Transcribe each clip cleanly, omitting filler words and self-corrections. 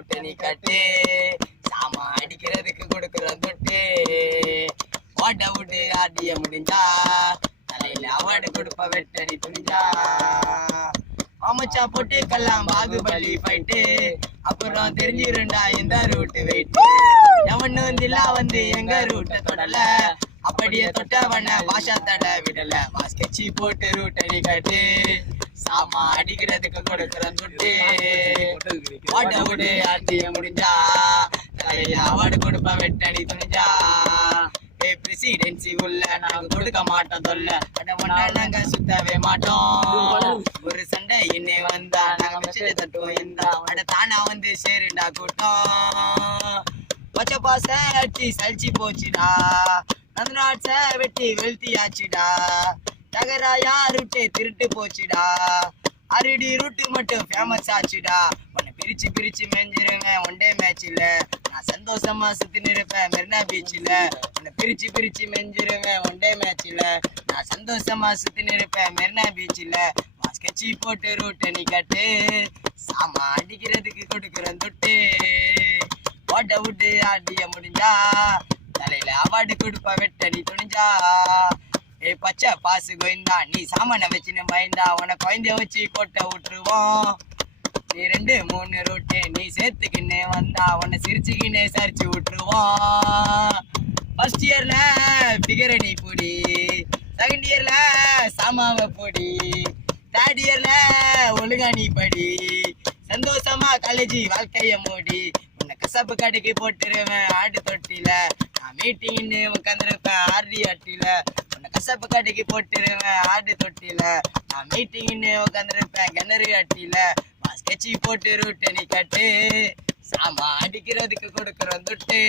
ரூட்ட நீ கட்டு, சாமா அடிக்கிறதுக்கு கொடுக்குறோம் தொட்டு. ஓட்ட விட்டு ஆட்டிய முடிஞ்சா தலையில அவார்டு கொடுப்ப வெட்டடி துணிஞ்சா. அமைச்சா போட்டு கல்லாம் பாகுபலி ஃபைட்டு, அப்புறம் தெரிஞ்சிருண்டா எந்த ரூட்டு வெயிட்டு. எவனு வந்து எங்க ரூட்ட தொடல, அப்படியே தொட்டவன பாஷா தட விடல. வாஸ்கெச்சி போட்டு ரூட்ட நீ கட்டு, சாமா அடிக்கிறதுக்கு கொடுக்குறோம் தொட்டு. ஓட்ட விட்டு ஆட்டிய முடிஞ்சா தலையில அவார்டு கொடுப்ப வெட்டடி துணிஞ்சா. பிரசிடென்சி உள்ள நாங்க கொடுக்க மாட்டோம் தொல்ல, நாங்க சுத்தவே மாட்டோம். ஒரு சண்டை இன்னே வந்தா நாங்க மிச்சத்தை தட்டுவோம் இருந்தா, அட தானா வந்து சேருண்டா கூட்டம். பச்சை பாச அட்டி சலிச்சு போச்சுடா, நந்தநாட்ச வெட்டி வெளுத்தியாச்சுடா. தகராயா ரூட்டே திருட்டு போச்சுடா, அரிடி ரூட்டு மட்டும் ஃபேமஸ் ஆச்சுடா. உன்னை பிரிச்சு பிரிச்சு மெஞ்சிருவேன் ஒன் டே மேட்ச்ல, நான் சந்தோஷமா சுத்தி நிற்பேன் மெரினா பீச்ல. உன்னை பிரிச்சு பிரிச்சு மெஞ்சிருவேன் ஒன் டே மேட்ச்ல, நான் சந்தோஷமா சுத்தி நிற்பேன் மெரினா பீச்ல. வாஸ்கெச்சி போட்டு ரூட்ட நீ கட்டு, சாமா அடிக்கிறதுக்கு கொடுக்குறோம் தொட்டு. ஓட்ட விட்டு ஆட்டிய முடிஞ்சா தலையில அவார்டு கொடுப்ப வெட்டடி துணிஞ்சா. பச்சை பாசு கோயந்தா நீ சாமான வச்சுன்னு பயந்தா, உன குழந்தைய வச்சு கோட்டை விட்டுருவோம். நீ 2 3 ரூட்டு நீ சேர்த்துக்கின்னு வந்தா, உன்னை சிரிச்சுக்கின்னு சரிச்சு விட்டுருவோம். ஃபர்ஸ்ட் இயர்ல பிகரை நீ பொடி, செகண்ட் இயர்ல சாமாவை பொடி, தேர்ட் இயர்ல ஒழுங்கா நீ படி. சந்தோஷமா காலேஜ் வாழ்க்கைய மூடி, உன்னை கசப்பு கடைக்கு போட்டுருவேன் ஆட்டு தொட்டில. நான் மீட்டிங்னு உட்காந்துருப்பேன் ஆர்டி அட்டில, கசப்பு கடைக்கு போட்டுருவேன் ஆடு தொட்டில. நான் மீட்டிங்னு உட்காந்துருப்பேன் கிணறு அட்டில. ஸ்கெட்சி போட்டு ரூட்ட நீ கட்டு, சாமா அடிக்கிறதுக்கு கொடுக்குறோம் தொட்டு.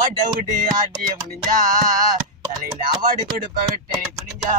ஓட்ட விட்டு ஆட்டிய முடிஞ்சா தலையில அவார்டு கொடுப்ப வெட்ட நீ துணிஞ்சா.